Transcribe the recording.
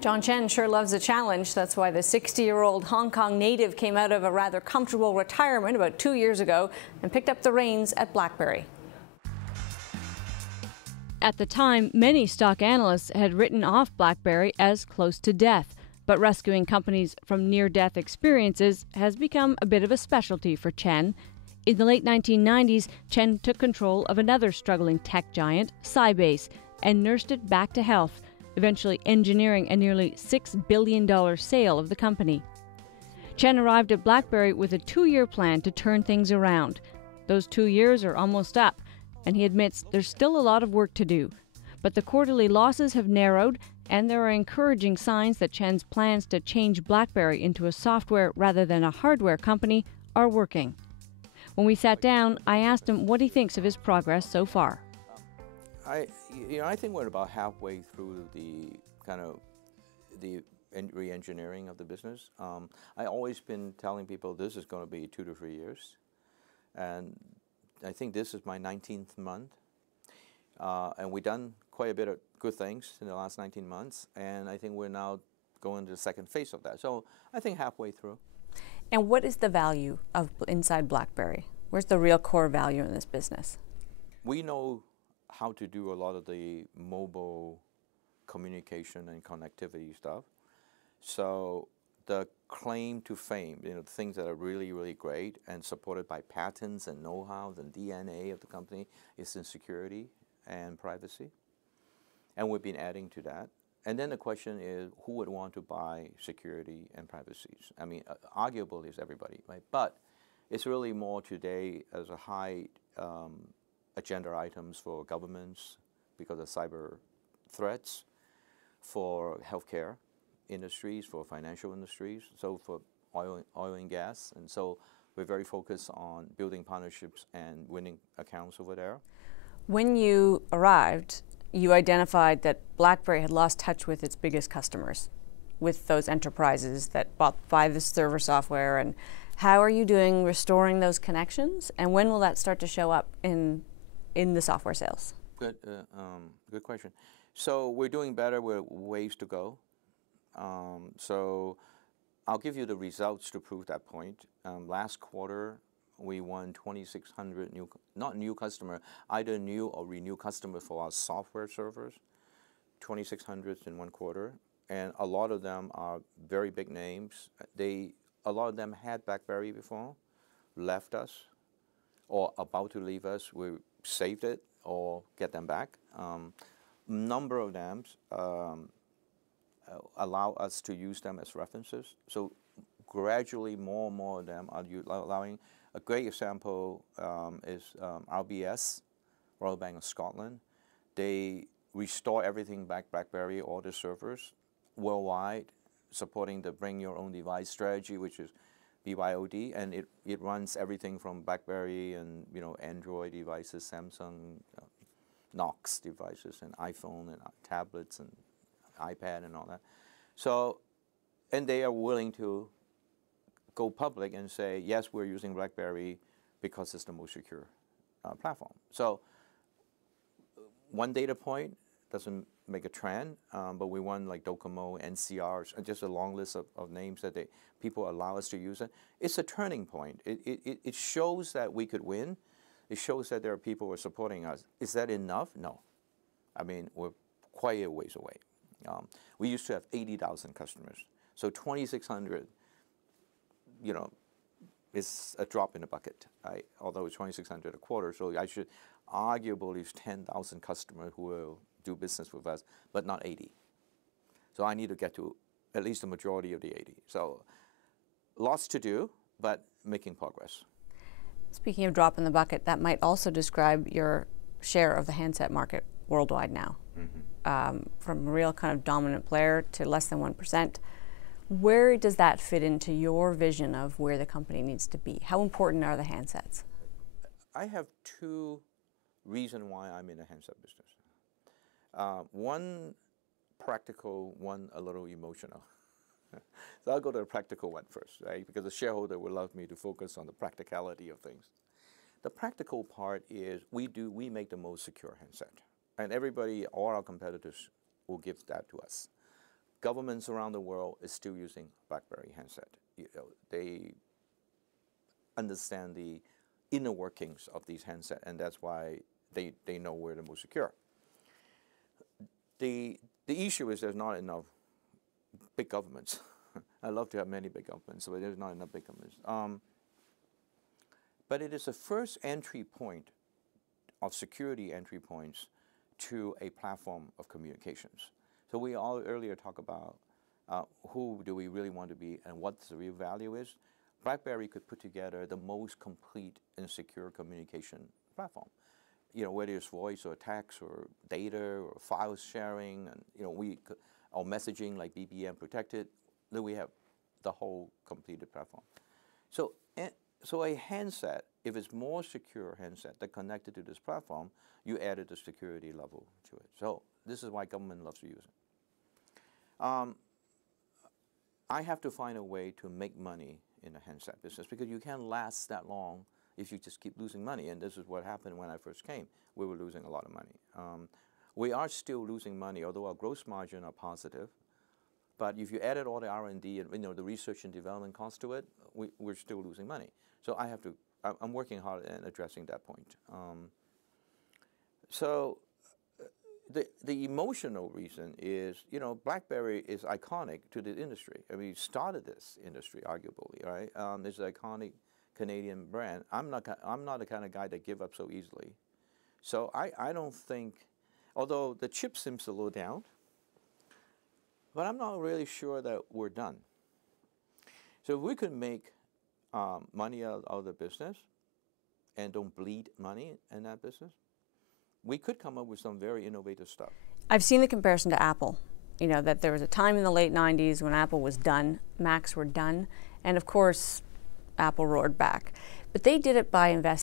John Chen sure loves a challenge. That's why the 60-year-old Hong Kong native came out of a rather comfortable retirement about 2 years ago and picked up the reins at BlackBerry. At the time, many stock analysts had written off BlackBerry as close to death, but rescuing companies from near-death experiences has become a bit of a specialty for Chen. In the late 1990s, Chen took control of another struggling tech giant, Sybase, and nursed it back to health, eventually engineering a nearly $6 billion sale of the company. Chen arrived at BlackBerry with a 2-year plan to turn things around. Those 2 years are almost up, and he admits there's still a lot of work to do. But the quarterly losses have narrowed, and there are encouraging signs that Chen's plans to change BlackBerry into a software rather than a hardware company are working. When we sat down, I asked him what he thinks of his progress so far. I think we're about halfway through the re-engineering of the business. I've always been telling people this is going to be 2 to 3 years, and I think this is my 19th month, and we've done quite a bit of good things in the last 19 months, and I think we're now going to the second phase of that. So I think halfway through. And what is the value of inside BlackBerry? Where's the real core value in this business? We know how to do a lot of the mobile communication and connectivity stuff. So the claim to fame, the things that are really, really great and supported by patents and know-how and DNA of the company is in security and privacy. And we've been adding to that. And then the question is, who would want to buy security and privacy? I mean, arguably it's everybody, right? But it's really more today as a high agenda items for governments because of cyber threats, for healthcare industries, for financial industries, so for oil and gas. And so we're very focused on building partnerships and winning accounts over there. When you arrived, you identified that BlackBerry had lost touch with its biggest customers, with those enterprises that buy the server software. And how are you doing restoring those connections? And when will that start to show up in the software sales? Good question. So we're doing better with ways to go. So I'll give you the results to prove that point. Last quarter, we won 2,600 not new customer, either new or renew customer for our software servers, 2,600 in one quarter. And a lot of them are very big names. A lot of them had BlackBerry before, left us, or about to leave us. We saved it or get them back. Number of them allow us to use them as references. So gradually more and more of them are allowing. A great example is RBS, Royal Bank of Scotland. They restore everything back BlackBerry, all the servers worldwide, supporting the bring your own device strategy, which is BYOD, and it runs everything from BlackBerry and Android devices, Samsung, Knox devices, and iPhone and tablets and iPad and all that. So, and they are willing to go public and say, yes, we're using BlackBerry because it's the most secure platform. So one data point doesn't make a trend, but we won like Docomo, NCR, just a long list of names that people allow us to use it. It's a turning point. It shows that we could win. It shows that there are people who are supporting us. Is that enough? No. I mean, we're quite a ways away. We used to have 80,000 customers. So 2,600, is a drop in the bucket, right? Although it's 2,600 a quarter, so I should arguably use 10,000 customers who will do business with us, but not 80. So I need to get to at least the majority of the 80. So lots to do, but making progress. Speaking of drop in the bucket, that might also describe your share of the handset market worldwide now. Mm-hmm. From a real kind of dominant player to less than 1%. Where does that fit into your vision of where the company needs to be? How important are the handsets? I have two reasons why I'm in the handset business. One practical, one a little emotional. So I'll go to the practical one first, right? Because the shareholder would love me to focus on the practicality of things. The practical part is we make the most secure handset. And everybody, all our competitors will give that to us. Governments around the world is still using BlackBerry handset. They understand the inner workings of these handsets, and that's why they know we're the most secure. The issue is there's not enough big governments. I love to have many big governments, but there's not enough big governments. But it is the first entry point of security entry points to a platform of communications. So we all earlier talked about who do we really want to be and what the real value is. BlackBerry could put together the most complete and secure communication platform. Whether it's voice or text or data or file sharing, and or messaging like BBM protected, then we have the whole completed platform. So a handset, if it's more secure handset that connected to this platform, you added the security level to it. So this is why government loves to use it. I have to find a way to make money in the handset business because you can't last that long if you just keep losing money. And this is what happened when I first came. We were losing a lot of money. We are still losing money, although our gross margin are positive. But if you added all the R&D and the research and development cost to it, we're still losing money. So I'm working hard at addressing that point. So the emotional reason is, BlackBerry is iconic to the industry. I mean, it started this industry, arguably, right? It's an iconic Canadian brand. I'm not the kind of guy that give up so easily. So I don't think, although the chip seems to slow down, but I'm not really sure that we're done. So if we could make money out of the business and don't bleed money in that business, we could come up with some very innovative stuff. I've seen the comparison to Apple, that there was a time in the late 90s when Apple was done, Macs were done, and of course, Apple roared back. But they did it by investing